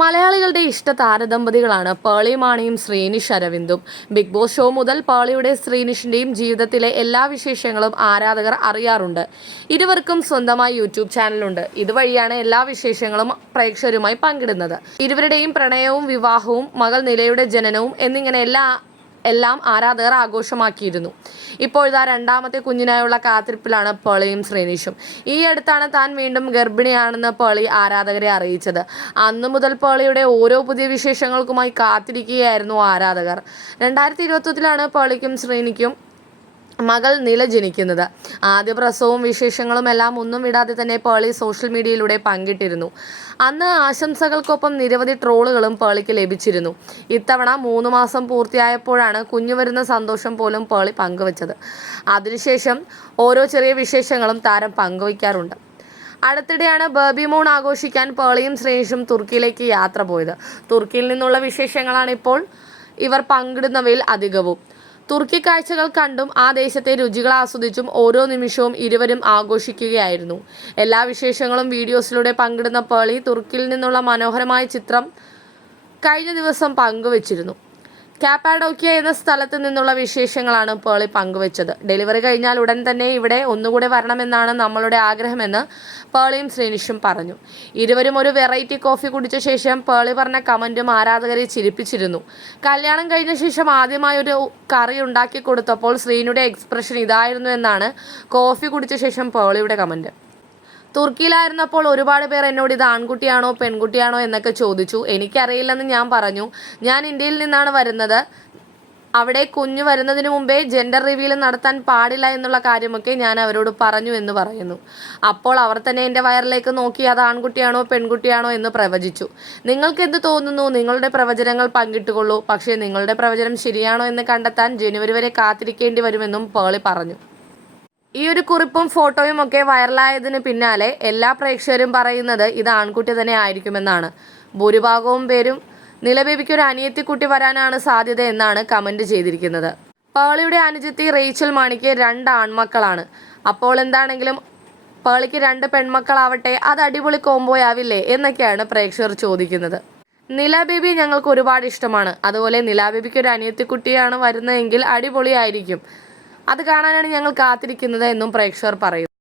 മലയാളികളുടെ ഇഷ്ട താരദമ്പതികളാണ് പേളി മാണിയും ശ്രീനിഷ് അരവിന്ദും. ബിഗ് ബോസ് ഷോ മുതൽ പേളിയുടെ ശ്രീനിഷിന്റെയും ജീവിതത്തിലെ എല്ലാ വിശേഷങ്ങളും ആരാധകർ അറിയാറുണ്ട്. ഇരുവർക്കും സ്വന്തമായി യൂട്യൂബ് ചാനലുണ്ട്. ഇതുവഴിയാണ് എല്ലാ വിശേഷങ്ങളും പ്രേക്ഷകരുമായി പങ്കിടുന്നത്. ഇരുവരുടെയും പ്രണയവും വിവാഹവും മകൾ നിലയുടെ ജനനവും എന്നിങ്ങനെ എല്ലാം ആരാധകർ ആഘോഷമാക്കിയിരുന്നു. ഇപ്പോഴിതാ രണ്ടാമത്തെ കുഞ്ഞിനായുള്ള കാത്തിരിപ്പിലാണ് പേളിയും ശ്രീനിഷും. ഈ അടുത്താണ് താൻ വീണ്ടും ഗർഭിണിയാണെന്ന് പേളി ആരാധകരെ അറിയിച്ചത്. അന്നു മുതൽ പേളിയുടെ ഓരോ പുതിയ വിശേഷങ്ങൾക്കുമായി കാത്തിരിക്കുകയായിരുന്നു ആരാധകർ. 2021 പേളിക്കും ശ്രീനിക്കും മകൾ നില ജനിക്കുന്നത്. ആദ്യ പ്രസവവും വിശേഷങ്ങളും എല്ലാം ഒന്നും വിടാതെ തന്നെ പേളി സോഷ്യൽ മീഡിയയിലൂടെ പങ്കിട്ടിരുന്നു. അന്ന് ആശംസകൾക്കൊപ്പം നിരവധി ട്രോളുകളും പേളിക്ക് ലഭിച്ചിരുന്നു. ഇത്തവണ 3 മാസം പൂർത്തിയായപ്പോഴാണ് കുഞ്ഞു വരുന്ന സന്തോഷം പോലും പേളി പങ്കുവച്ചത്. അതിനുശേഷം ഓരോ ചെറിയ വിശേഷങ്ങളും താരം പങ്കുവയ്ക്കാറുണ്ട്. അടുത്തിടെയാണ് ബേബി മൂൺ ആഘോഷിക്കാൻ പേളിയും ശ്രീനിഷും തുർക്കിയിലേക്ക് യാത്ര പോയത്. തുർക്കിയിൽ നിന്നുള്ള വിശേഷങ്ങളാണ് ഇപ്പോൾ ഇവർ പങ്കിടുന്നവയിൽ അധികവും. തുർക്കി കാഴ്ചകൾ കണ്ടും ആ ദേശത്തെ രുചികൾ ആസ്വദിച്ചും ഓരോ നിമിഷവും ഇരുവരും ആഘോഷിക്കുകയായിരുന്നു. എല്ലാ വിശേഷങ്ങളും വീഡിയോസിലൂടെ പങ്കിടുന്ന പേളി തുർക്കിയിൽ നിന്നുള്ള മനോഹരമായ ചിത്രം കഴിഞ്ഞ ദിവസം പങ്കുവച്ചിരുന്നു. കാപ്പാഡോക്യ എന്ന സ്ഥലത്ത് നിന്നുള്ള വിശേഷങ്ങളാണ് പേളി പങ്കുവച്ചത്. ഡെലിവറി കഴിഞ്ഞാൽ ഉടൻ തന്നെ ഇവിടെ ഒന്നുകൂടെ വരണമെന്നാണ് നമ്മളുടെ ആഗ്രഹമെന്ന് പേളിയും ശ്രീനിഷും പറഞ്ഞു. ഇരുവരും ഒരു വെറൈറ്റി കോഫി കുടിച്ച ശേഷം പേളി പറഞ്ഞ കമന്റും ആരാധകരെ ചിരിപ്പിച്ചിരുന്നു. കല്യാണം കഴിഞ്ഞ ശേഷം ആദ്യമായി ഒരു കറി ഉണ്ടാക്കി കൊടുത്തപ്പോൾ ശ്രീനിയുടെ എക്സ്പ്രഷൻ ഇതായിരുന്നു എന്നാണ് കോഫി കുടിച്ച ശേഷം പേളിയുടെ കമന്റ്. തുർക്കിയിലായിരുന്നപ്പോൾ ഒരുപാട് പേർ എന്നോട് ഇത് ആൺകുട്ടിയാണോ പെൺകുട്ടിയാണോ എന്നൊക്കെ ചോദിച്ചു. എനിക്കറിയില്ലെന്ന് ഞാൻ പറഞ്ഞു. ഞാൻ ഇന്ത്യയിൽ നിന്നാണ് വരുന്നത്. അവിടെ കുഞ്ഞു വരുന്നതിന് മുമ്പേ ജെൻഡർ റിവീൽ നടത്താൻ പാടില്ല എന്നുള്ള കാര്യമൊക്കെ ഞാൻ അവരോട് പറഞ്ഞു എന്ന് പറയുന്നു. അപ്പോൾ അവർ തന്നെ എൻ്റെ വയറിലേക്ക് നോക്കി അത് ആൺകുട്ടിയാണോ പെൺകുട്ടിയാണോ എന്ന് പ്രവചിച്ചു. നിങ്ങൾക്ക് എന്ത് തോന്നുന്നു? നിങ്ങളുടെ പ്രവചനങ്ങൾ പങ്കിട്ടുകൊള്ളൂ. പക്ഷേ നിങ്ങളുടെ പ്രവചനം ശരിയാണോ എന്ന് കണ്ടെത്താൻ ജനുവരി വരെ കാത്തിരിക്കേണ്ടി വരുമെന്നും പേളി പറഞ്ഞു. ഈ ഒരു കുറിപ്പും ഫോട്ടോയും ഒക്കെ വൈറലായതിന് പിന്നാലെ എല്ലാ പ്രേക്ഷകരും പറയുന്നത് ഇത് ആൺകുട്ടി തന്നെ ആയിരിക്കുമെന്നാണ്. ഭൂരിഭാഗവും പേരും നിലബേബിക്ക് ഒരു അനിയത്തിക്കുട്ടി വരാനാണ് സാധ്യത എന്നാണ് കമന്റ് ചെയ്തിരിക്കുന്നത്. പേളിയുടെ അനുജത്തി റേച്ചൽ മാണിക്ക് 2 ആൺമക്കളാണ്. അപ്പോൾ എന്താണെങ്കിലും പേളിക്ക് 2 പെൺമക്കളാവട്ടെ, അത് അടിപൊളി കോംബോയാവില്ലേ എന്നൊക്കെയാണ് പ്രേക്ഷകർ ചോദിക്കുന്നത്. നിലബേബി ഞങ്ങൾക്ക് ഒരുപാട് ഇഷ്ടമാണ്. അതുപോലെ നിലബേബിക്ക് ഒരു അനിയത്തിക്കുട്ടിയാണ് വരുന്നതെങ്കിൽ അടിപൊളിയായിരിക്കും. അത് കാണാനാണ് ഞങ്ങൾ കാത്തിരിക്കുന്നത് എന്നും പ്രേക്ഷകർ പറയുന്നു.